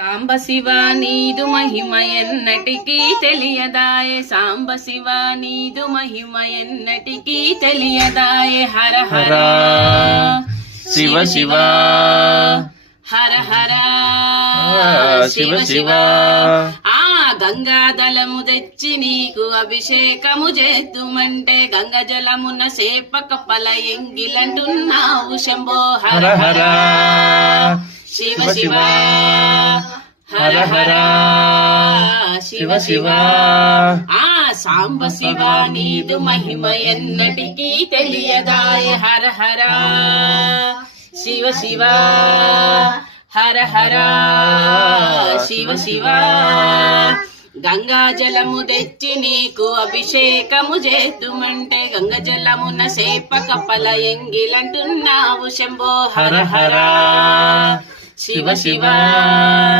సాంబ శివ నీదు మహిమ ఎన్నటికీ తెలియదాయే, సాంబ శివ నీదు మహిమ ఎన్నటికీ తెలియదాయే. హర హర శివ శివ హర హర శివ శివ. ఆ గంగాదళము తెచ్చి నీకు అభిషేకము చేద్దుమంటే, గంగ జలమున సేపక పల ఎంగిలంటున్నావు శంభో. హర హర శివ శివ హర హర శివ శివ. ఆ సాంబ శివ నీదు మహిమ ఎన్నటికీ తెలియదాయ. హర హర శివ శివ హర హర శివ శివ. గంగా జలము తెచ్చి నీకు అభిషేకము చేద్దుమంటే, గంగ జలమున సేపక పల ఎంగిలంటున్నావు శంభో. హర హర శివ శివ.